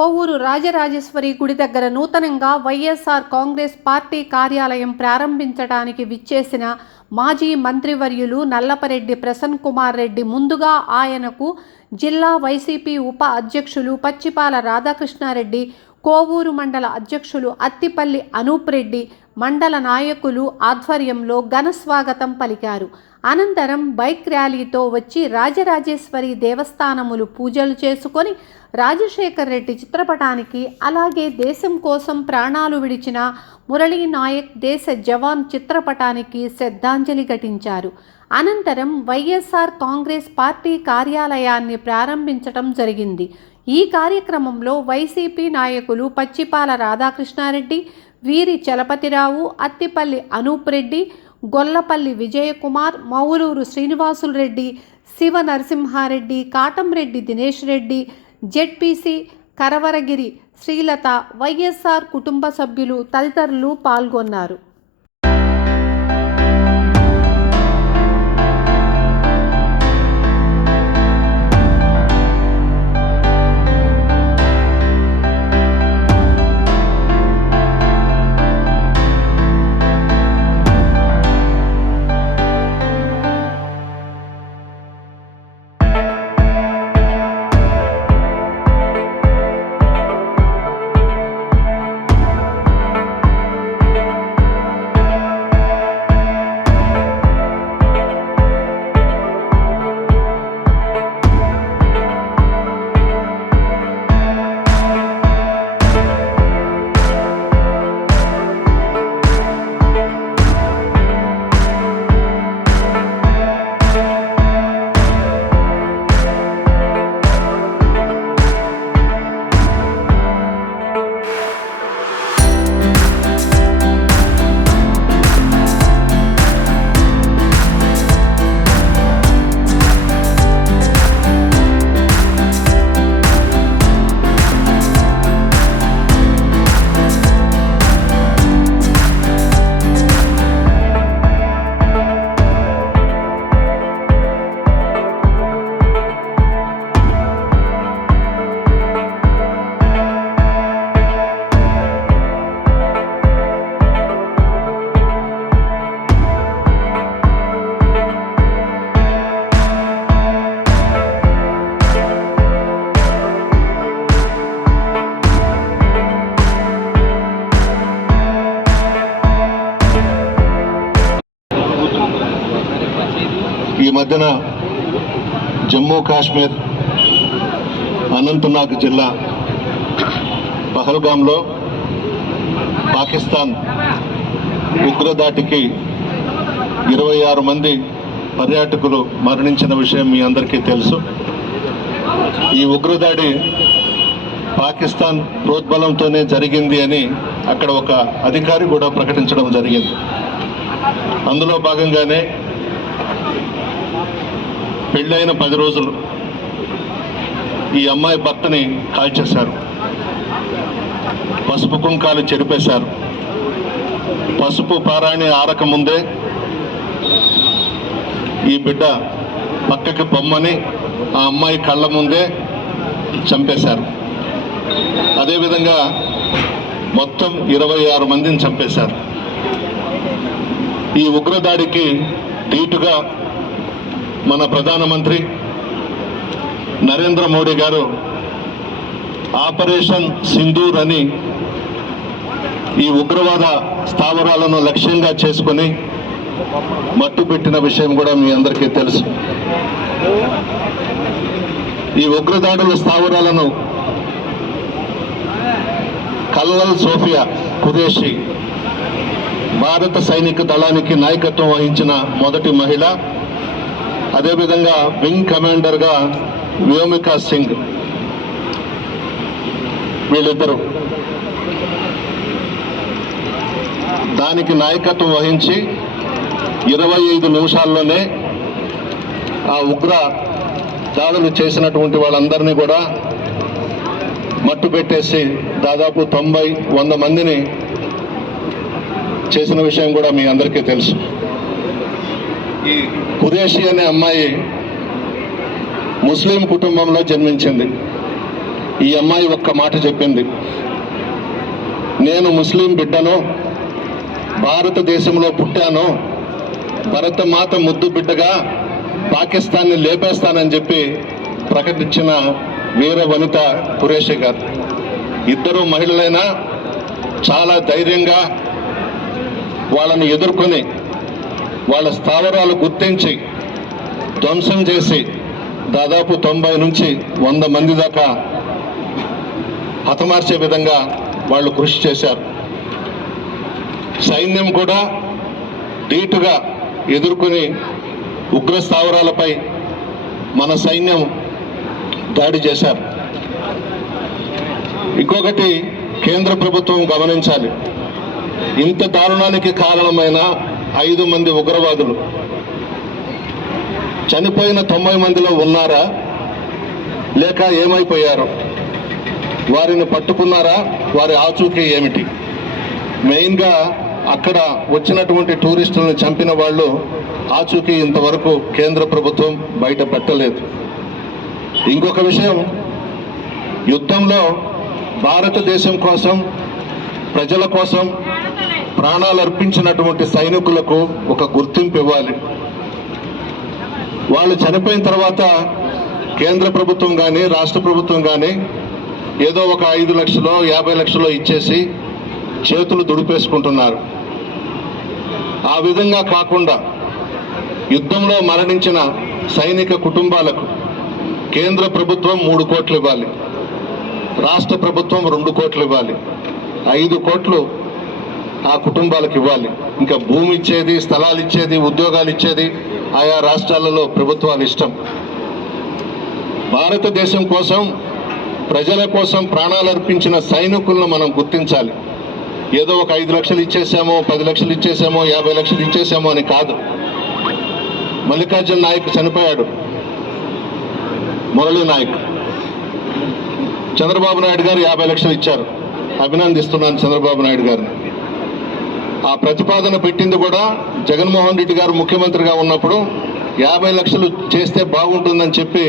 కోవూరు రాజరాజేశ్వరి గుడి దగ్గర నూతనంగా వైఎస్ఆర్ కాంగ్రెస్ పార్టీ కార్యాలయం ప్రారంభించడానికి విచ్చేసిన మాజీ మంత్రివర్యులు నల్లపరెడ్డి ప్రసన్ కుమార్ రెడ్డి ముందుగా ఆయనకు జిల్లా వైసీపీ ఉప అధ్యక్షులు పచ్చిపాల రాధాకృష్ణారెడ్డి కోవూరు మండల అధ్యక్షులు అత్తిపల్లి అనూప్ రెడ్డి మండల నాయకులు ఆధ్వర్యంలో ఘన స్వాగతం పలికారు. అనంతరం బైక్ ర్యాలీతో వచ్చి రాజరాజేశ్వరి దేవస్థానములు పూజలు చేసుకొని రాజశేఖర్ రెడ్డి చిత్రపటానికి అలాగే దేశం కోసం ప్రాణాలు విడిచిన మురళీ నాయక్ దేశ జవాన్ చిత్రపటానికి శ్రద్ధాంజలి ఘటించారు. అనంతరం వైఎస్ఆర్ కాంగ్రెస్ పార్టీ కార్యాలయాన్ని ప్రారంభించడం జరిగింది. ఈ కార్యక్రమంలో వైసీపీ నాయకులు పచ్చిపాల రాధాకృష్ణారెడ్డి వీరి చలపతిరావు అత్తిపల్లి అనూప్ రెడ్డి గొల్లపల్లి విజయకుమార్ మౌలూరు శ్రీనివాసులు రెడ్డి శివ నరసింహారెడ్డి కాటంరెడ్డి దినేష్ రెడ్డి జెడ్పీసీ కరవరగిరి శ్రీలత వైఎస్ఆర్ కుటుంబ సభ్యులు తదితరులు పాల్గొన్నారు. మధ్యన జమ్మూ కాశ్మీర్ అనంతనాగ్ జిల్లా పహల్గాంలో పాకిస్తాన్ ఉగ్రదాటికి ఇరవై ఆరు మంది పర్యాటకులు మరణించిన విషయం మీ అందరికీ తెలుసు. ఈ ఉగ్రదాడి పాకిస్తాన్ ప్రోద్బలంతోనే జరిగింది అని అక్కడ ఒక అధికారి కూడా ప్రకటించడం జరిగింది. అందులో భాగంగానే పెళ్ళైన పది రోజులు ఈ అమ్మాయి భర్తని కాల్చేశారు. పసుపు కుంకాలు చెరిపేశారు. పసుపు పారాణి ఆరక ముందే ఈ బిడ్డ పక్కకి బొమ్మని ఆ అమ్మాయి కళ్ళ ముందే చంపేశారు. అదేవిధంగా మొత్తం ఇరవై ఆరు మందిని చంపేశారు. ఈ ఉగ్రదాడికి ధీటుగా మన ప్రధానమంత్రి నరేంద్ర మోడీ గారు ఆపరేషన్ సింధూర్ అని ఈ ఉగ్రవాద స్థావరాలను లక్ష్యంగా చేసుకొని మట్టు పెట్టిన విషయం కూడా మీ అందరికీ తెలుసు. ఈ ఉగ్రదాడుల స్థావరాలను కల్లల్ సోఫియా కురేషి భారత సైనిక దళానికి నాయకత్వం వహించిన మొదటి మహిళ అదేవిధంగా వింగ్ కమాండర్గా వ్యోమికా సింగ్ వీళ్ళిద్దరు. దానికి నాయకత్వం వహించి ఇరవై ఐదు నిమిషాల్లోనే ఆ ఉగ్ర దాడులు చేసినటువంటి వాళ్ళందరినీ కూడా మట్టు పెట్టేసి దాదాపు తొంభై వంద మందిని చేసిన విషయం కూడా మీ అందరికీ తెలుసు. ఈ కురేషి అనే అమ్మాయి ముస్లిం కుటుంబంలో జన్మించింది. ఈ అమ్మాయి ఒక్క మాట చెప్పింది. నేను ముస్లిం బిడ్డను భారతదేశంలో పుట్టాను. భరతమాత ముద్దు బిడ్డగా పాకిస్తాన్ని లేపేస్తానని చెప్పి ప్రకటించిన వీర వనిత ఖురేషి గారు. ఇద్దరు మహిళలైనా చాలా ధైర్యంగా వాళ్ళని ఎదుర్కొని వాళ్ళ స్థావరాలు గుర్తించి ధ్వంసం చేసి దాదాపు తొంభై నుంచి వంద మంది దాకా హతమార్చే విధంగా వాళ్ళు కృషి చేశారు. సైన్యం కూడా ధీటుగా ఎదుర్కొని ఉగ్ర స్థావరాలపై మన సైన్యం దాడి చేశారు. ఇంకొకటి కేంద్ర ప్రభుత్వం గమనించాలి. ఇంత దారుణానికి కారణమైన ఐదు మంది ఉగ్రవాదులు. చనిపోయిన తొంభై మందిలో ఉన్నారా? లేక ఏమైపోయారు? వారిని పట్టుకున్నారా? వారి ఆచూకీ ఏమిటి? మెయిన్గా అక్కడ వచ్చినటువంటి టూరిస్టులను చంపిన వాళ్ళు ఆచూకీ ఇంతవరకు కేంద్ర ప్రభుత్వం బయట పెట్టలేదు. ఇంకొక విషయం యుద్ధంలో భారతదేశం కోసం ప్రజల కోసం ప్రాణాలు అర్పించినటువంటి సైనికులకు ఒక గుర్తింపు ఇవ్వాలి. వాళ్ళు చనిపోయిన తర్వాత కేంద్ర ప్రభుత్వం కానీ రాష్ట్ర ప్రభుత్వం కానీ ఏదో ఒక ఐదు లక్షలో యాభై లక్షలో ఇచ్చేసి చేతులు దుడిపేసుకుంటున్నారు. ఆ విధంగా కాకుండా యుద్ధంలో మరణించిన సైనిక కుటుంబాలకు కేంద్ర ప్రభుత్వం మూడు కోట్లు ఇవ్వాలి. రాష్ట్ర ప్రభుత్వం రెండు కోట్లు ఇవ్వాలి. ఐదు కోట్లు ఆ కుటుంబాలకు ఇవ్వాలి. ఇంకా భూమి ఇచ్చేది స్థలాలు ఇచ్చేది ఉద్యోగాలు ఇచ్చేది ఆయా రాష్ట్రాలలో ప్రభుత్వాలు ఇష్టం. భారతదేశం కోసం ప్రజల కోసం ప్రాణాలు అర్పించిన సైనికులను మనం గుర్తించాలి. ఏదో ఒక ఐదు లక్షలు ఇచ్చేసామో పది లక్షలు ఇచ్చేసామో యాభై లక్షలు ఇచ్చేసామో అని కాదు. మల్లికార్జున నాయక్ చనిపోయాడు. మురళీ నాయక్. చంద్రబాబు నాయుడు గారు యాభై లక్షలు ఇచ్చారు. అభినందిస్తున్నాను చంద్రబాబు నాయుడు గారిని. ఆ ప్రతిపాదన పెట్టింది కూడా జగన్మోహన్ రెడ్డి గారు ముఖ్యమంత్రిగా ఉన్నప్పుడు యాభై లక్షలు చేస్తే బాగుంటుందని చెప్పి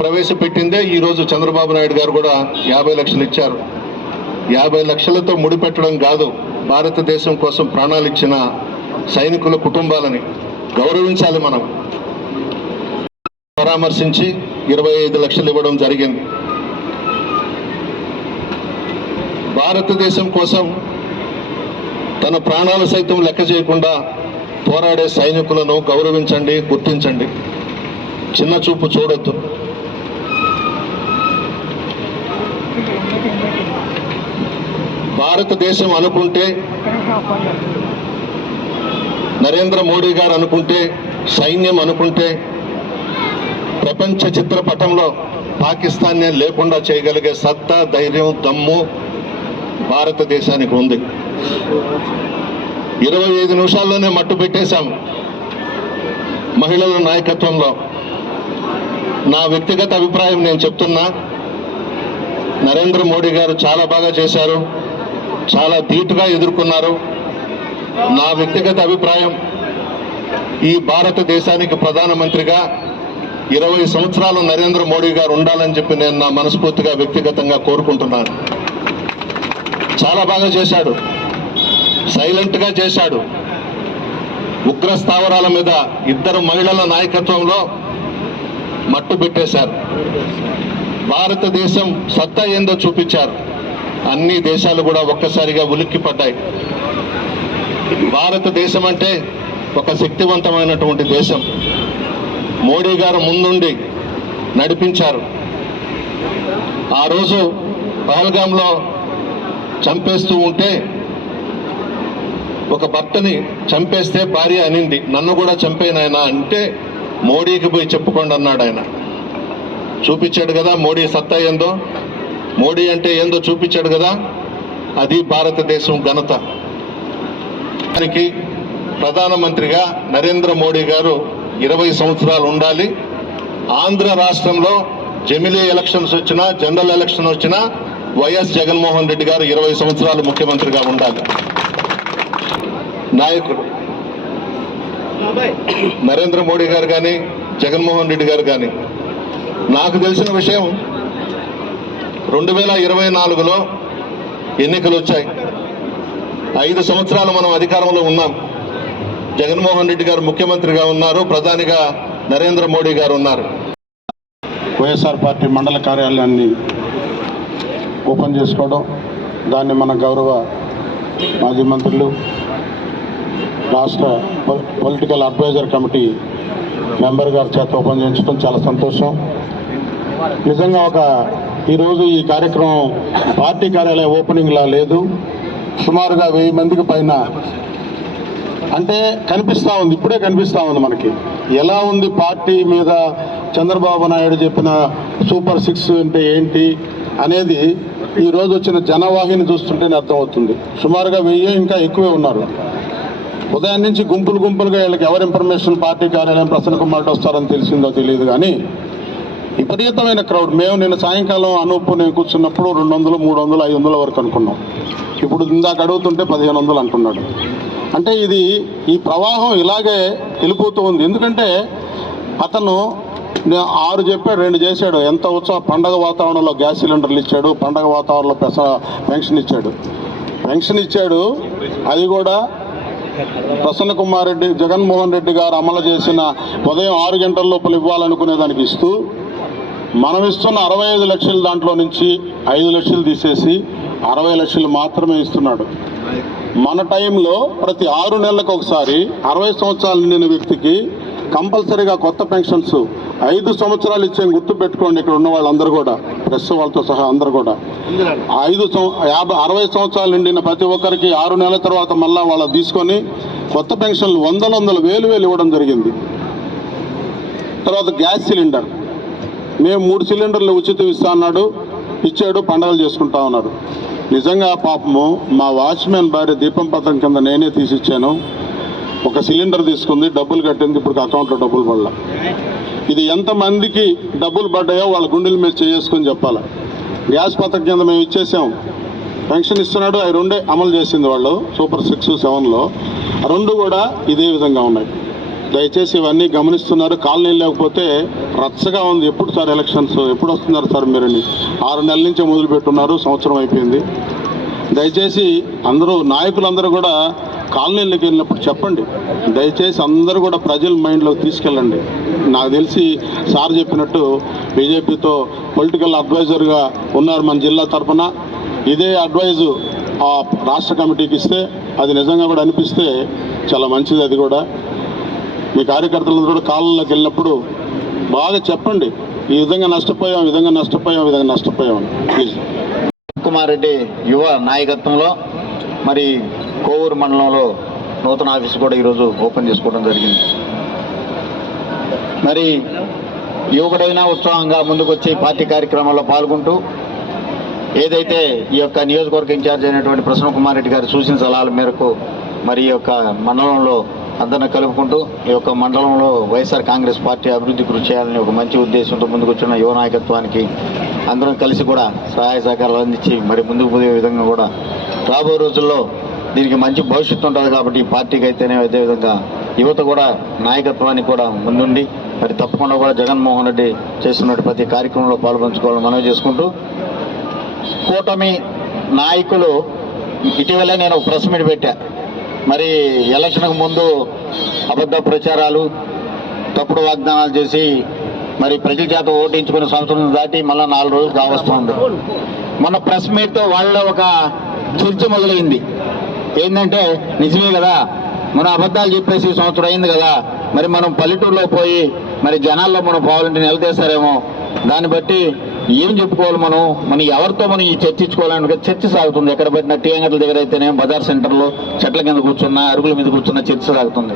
ప్రవేశపెట్టిందే ఈరోజు చంద్రబాబు నాయుడు గారు కూడా యాభై లక్షలు ఇచ్చారు. యాభై లక్షలతో ముడిపెట్టడం కాదు భారతదేశం కోసం ప్రాణాలు ఇచ్చిన సైనికుల కుటుంబాలని గౌరవించాలి మనం. పరామర్శించి ఇరవై ఐదు లక్షలు ఇవ్వడం జరిగింది. భారతదేశం కోసం తన ప్రాణాలు సైతం లెక్క చేయకుండా పోరాడే సైనికులను గౌరవించండి గుర్తించండి. చిన్న చూపు చూడొద్దు. భారతదేశం అనుకుంటే నరేంద్ర మోడీ గారు అనుకుంటే సైన్యం అనుకుంటే ప్రపంచ చిత్రపటంలో పాకిస్తాన్నే లేకుండా చేయగలిగే సత్తా ధైర్యం దమ్ము భారతదేశానికి ఉంది. ఇరవై ఐదు నిమిషాల్లోనే మట్టు పెట్టేశాం మహిళల నాయకత్వంలో. నా వ్యక్తిగత అభిప్రాయం నేను చెప్తున్నా. నరేంద్ర మోడీ గారు చాలా బాగా చేశారు. చాలా ధీటుగా ఎదుర్కొన్నారు. నా వ్యక్తిగత అభిప్రాయం ఈ భారతదేశానికి ప్రధానమంత్రిగా ఇరవై సంవత్సరాలు నరేంద్ర మోడీ గారు ఉండాలని చెప్పి నేను నా మనస్ఫూర్తిగా వ్యక్తిగతంగా కోరుకుంటున్నాను. చాలా బాగా చేశాడు. సైలెంట్గా చేశాడు. ఉగ్ర స్థావరాల మీద ఇద్దరు మహిళల నాయకత్వంలో మట్టు పెట్టేశారు. భారతదేశం సత్తా ఏందో చూపించారు. అన్ని దేశాలు కూడా ఒక్కసారిగా ఉలిక్కిపడ్డాయి. భారతదేశం అంటే ఒక శక్తివంతమైనటువంటి దేశం. మోడీ గారు ముందుండి నడిపించారు. ఆ రోజు పహల్గాంలో చంపేస్తూ ఉంటే ఒక భర్తని చంపేస్తే భార్య అనింది నన్ను కూడా చంపేనాయన అంటే మోడీకి పోయి చెప్పుకోండి అన్నాడు ఆయన. చూపించాడు కదా మోడీ సత్తా ఏందో? మోడీ అంటే ఏందో చూపించాడు కదా? అది భారతదేశం ఘనత. దానికి ప్రధానమంత్రిగా నరేంద్ర మోడీ గారు ఇరవై సంవత్సరాలు ఉండాలి. ఆంధ్ర రాష్ట్రంలో జమిలీ ఎలక్షన్స్ వచ్చినా జనరల్ ఎలక్షన్ వచ్చినా వైఎస్ జగన్మోహన్ రెడ్డి గారు ఇరవై సంవత్సరాలు ముఖ్యమంత్రిగా ఉండాలి. నాయకుడు నరేంద్ర మోడీ గారు కానీ జగన్మోహన్ రెడ్డి గారు కానీ నాకు తెలిసిన విషయం రెండు వేల ఇరవై నాలుగులో ఎన్నికలు వచ్చాయి ఐదు సంవత్సరాలు మనం అధికారంలో ఉన్నాం. జగన్మోహన్ రెడ్డి గారు ముఖ్యమంత్రిగా ఉన్నారు ప్రధానిగా నరేంద్ర మోడీ గారు ఉన్నారు. వైఎస్ఆర్ పార్టీ మండల కార్యాలయాన్ని ఓపెన్ చేసుకోవడం దాన్ని మన గౌరవ మాజీ మంత్రులు రాష్ట్ర పొలిటికల్ అడ్వైజర్ కమిటీ మెంబర్ గారి చేత ఓపెన్ చేయించడం చాలా సంతోషం. నిజంగా ఒక ఈరోజు ఈ కార్యక్రమం పార్టీ కార్యాలయ ఓపెనింగ్లా లేదు. సుమారుగా వెయ్యి మందికి పైన అంటే కనిపిస్తూ ఉంది ఇప్పుడే కనిపిస్తూ ఉంది మనకి. ఎలా ఉంది పార్టీ మీద చంద్రబాబు నాయుడు చెప్పిన సూపర్ సిక్స్ అంటే ఏంటి అనేది ఈరోజు వచ్చిన జనవాహిని చూస్తుంటేనే అర్థమవుతుంది. సుమారుగా వెయ్యి ఇంకా ఎక్కువే ఉన్నారు. ఉదయం నుంచి గుంపులు గుంపులుగా వీళ్ళకి ఎవరు ఇన్ఫర్మేషన్ పార్టీ కార్యాలయం ప్రసన్న కుమార్ వస్తారని తెలిసిందో తెలియదు కానీ విపరీతమైన క్రౌడ్ మేము నిన్న సాయంకాలం అనూపు నేను కూర్చున్నప్పుడు రెండు వందలు మూడు వందలు ఐదు వందల వరకు అనుకున్నాం. ఇప్పుడు ఇందాక అడుగుతుంటే పదిహేను వందలు అంటున్నాడు. అంటే ఇది ఈ ప్రవాహం ఇలాగే వెళ్ళిపోతూ ఉంది. ఎందుకంటే అతను ఆరు చెప్పాడు రెండు చేశాడు. ఎంత ఉత్సాహ పండగ వాతావరణంలో గ్యాస్ సిలిండర్లు ఇచ్చాడు పండగ వాతావరణంలో పెస పెన్షన్ ఇచ్చాడు. పెన్షన్ ఇచ్చాడు. అది కూడా ప్రసన్న కుమార్ రెడ్డి జగన్మోహన్ రెడ్డి గారు అమలు చేసిన ఉదయం ఆరు గంటల లోపల ఇవ్వాలనుకునే దానికి ఇస్తూ మనం ఇస్తున్న అరవై ఐదు లక్షల దాంట్లో నుంచి ఐదు లక్షలు తీసేసి అరవై లక్షలు మాత్రమే ఇస్తున్నాడు. మన టైంలో ప్రతి ఆరు నెలలకు ఒకసారి అరవై సంవత్సరాలు నిండిన వ్యక్తికి కంపల్సరీగా కొత్త పెన్షన్స్ ఐదు సంవత్సరాలు ఇచ్చే గుర్తు పెట్టుకోండి ఇక్కడ ఉన్న వాళ్ళందరూ కూడా. ప్రెస్ వాళ్ళతో సహా అందరూ కూడా. ఐదు యాభై అరవై సంవత్సరాలు నిండిన ప్రతి ఒక్కరికి ఆరు నెలల తర్వాత మళ్ళా వాళ్ళ తీసుకొని కొత్త పెన్షన్లు వందల వందల వేలు వేలు ఇవ్వడం జరిగింది. తర్వాత గ్యాస్ సిలిండర్. మేము మూడు సిలిండర్లు ఉచితం ఇస్తా అన్నాడు ఇచ్చాడు పండగలు చేసుకుంటా ఉన్నారు నిజంగా పాపము మా వాచ్మెన్ భార్య దీపం పథకం కింద నేనే తీసిచ్చాను. ఒక సిలిండర్ తీసుకుంది డబ్బులు కట్టింది ఇప్పుడు అకౌంట్లో డబ్బులు పడలా. ఇది ఎంతమందికి డబ్బులు పడ్డాయో వాళ్ళ గుండెల మీద చేసుకొని చెప్పాలి. గ్యాస్ పథకం కింద మేము ఇచ్చేసాం. పెన్షన్ ఇస్తున్నాడు అవి రెండే అమలు చేసింది వాళ్ళు సూపర్ సిక్స్ సెవెన్లో. ఆ రెండు కూడా ఇదే విధంగా ఉన్నాయి. దయచేసి ఇవన్నీ గమనిస్తున్నారు. కాలనీ లేకపోతే రచ్చగా ఉంది. ఎప్పుడు సార్ ఎలక్షన్స్? ఎప్పుడు వస్తున్నారు సార్ మీరు? ఆరు నెలల నుంచే మొదలుపెట్టున్నారు. సంవత్సరం అయిపోయింది. దయచేసి అందరూ నాయకులందరూ కూడా కాలనీలకు వెళ్ళినప్పుడు చెప్పండి. దయచేసి అందరూ కూడా ప్రజల మైండ్లోకి తీసుకెళ్ళండి. నాకు తెలిసి సార్ చెప్పినట్టు బీజేపీతో పొలిటికల్ అడ్వైజర్గా ఉన్నారు మన జిల్లా తరఫున ఇదే అడ్వైజు ఆ రాష్ట్ర కమిటీకి ఇస్తే అది నిజంగా కూడా అనిపిస్తే చాలా మంచిది అది కూడా. మీ కార్యకర్తలందరూ కూడా కాలంలోకి వెళ్ళినప్పుడు బాగా చెప్పండి. ఈ విధంగా నష్టపోయాం ఈ విధంగా నష్టపోయాం విధంగా నష్టపోయాం ప్లీజ్. కుమార్ రెడ్డి యువ నాయకత్వంలో మరి కోవూరు మండలంలో నూతన ఆఫీస్ కూడా ఈరోజు ఓపెన్ చేసుకోవడం జరిగింది. మరి యువకుడైనా ఉత్సాహంగా ముందుకొచ్చి పార్టీ కార్యక్రమాల్లో పాల్గొంటూ ఏదైతే ఈ యొక్క నియోజకవర్గ ఇన్ఛార్జ్ అయినటువంటి ప్రసన్న కుమార్ రెడ్డి గారి సూచన సలహాల మేరకు మరి ఈ యొక్క మండలంలో అందరిని కలుపుకుంటూ ఈ యొక్క మండలంలో వైఎస్ఆర్ కాంగ్రెస్ పార్టీ అభివృద్ధి కృషి చేయాలని ఒక మంచి ఉద్దేశంతో ముందుకొచ్చిన యువ నాయకత్వానికి అందరం కలిసి కూడా సహాయ సహకారాలు అందించి మరి ముందుకు పోయే విధంగా కూడా రాబోయే రోజుల్లో దీనికి మంచి భవిష్యత్తు ఉంటుంది కాబట్టి ఈ పార్టీకి అయితేనే అదేవిధంగా యువత కూడా నాయకత్వానికి కూడా ముందుండి మరి తప్పకుండా కూడా జగన్మోహన్ రెడ్డి చేస్తున్నటువంటి ప్రతి కార్యక్రమంలో పాల్పంచుకోవాలని మనవి చేసుకుంటూ కూటమి నాయకులు ఇటీవలే నేను ప్రెస్ మీట్ పెట్టా. మరి ఎలక్షన్కు ముందు అబద్ధ ప్రచారాలు తప్పుడు వాగ్దానాలు చేసి మరి ప్రజల చేత ఓటించుకున్న సంవత్సరం దాటి మళ్ళీ నాలుగు రోజులు కావస్తుంది. మొన్న ప్రెస్ మీట్తో వాళ్ళ ఒక చర్చ మొదలైంది. ఏంటంటే నిజమే కదా? మనం అబద్ధాలు చెప్పేసి సంవత్సరం అయింది కదా? మరి మనం పల్లెటూరులో పోయి మరి జనాల్లో మనం పోవాలంటే నిలదీస్తారేమో? దాన్ని బట్టి ఏం చెప్పుకోవాలి మనం? మనం ఎవరితో మనం ఈ చర్చించుకోవాలని చర్చ సాగుతుంది. ఎక్కడ పెట్టిన టీ అంగట్ల దగ్గర అయితేనే బజార్ సెంటర్లో చెట్ల కింద కూర్చున్నా అరుగుల మీద కూర్చున్న చర్చ సాగుతుంది.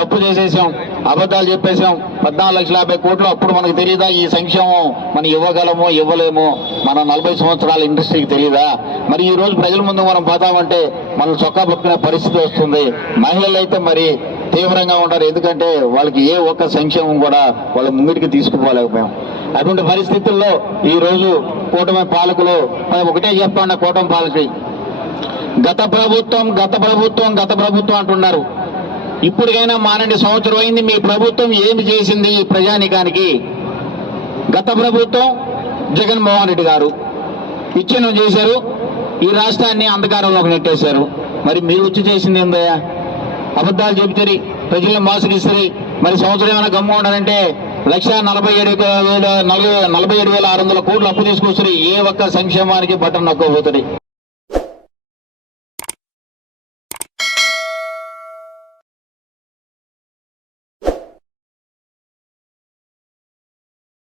తప్పు చేసేసాం అబద్ధాలు చెప్పేసాం. పద్నాలుగు లక్షల యాభై కోట్లు అప్పుడు మనకు తెలియదా ఈ సంక్షేమం? మనం ఇవ్వగలమో ఇవ్వలేమో? మన నలభై సంవత్సరాల ఇండస్ట్రీకి తెలియదా మరి ఈ రోజు ప్రజల ముందు మనం పోతామంటే మనం చొక్కా పట్టుకునే పరిస్థితి వస్తుంది. మహిళలు అయితే మరి తీవ్రంగా ఉంటారు. ఎందుకంటే వాళ్ళకి ఏ ఒక్క సంక్షేమం కూడా వాళ్ళ ముంగిటికి తీసుకుపోలేకపోయాం అటువంటి పరిస్థితుల్లో ఈ రోజు కూటమి పాలకులు మనం ఒకటే చెప్పండి కూటమి పాలకులు. గత ప్రభుత్వం గత ప్రభుత్వం గత ప్రభుత్వం అంటున్నారు. ఇప్పటికైనా మానండి సంవత్సరం అయింది. మీ ప్రభుత్వం ఏమి చేసింది ఈ ప్రజానికానికి? గత ప్రభుత్వం జగన్మోహన్ రెడ్డి గారు విచ్ఛిన్నం చేశారు. ఈ రాష్ట్రాన్ని అంధకారంలోకి నెట్టేశారు. మరి మీరు వచ్చి చేసింది ఏందయ్యా? అబద్ధాలు చెబుతారు ప్రజల్ని మోసగిస్తారు మరి సంవత్సరం ఏమైనా గమ్ము ఉండాలంటే లక్ష నలభై ఏడు వేల నలభై నలభై ఏడు వేల ఆరు వందల కోట్లు అప్పు తీసుకొస్తారు ఏ ఒక్క సంక్షేమానికి బటన్ నొక్కబోతుంది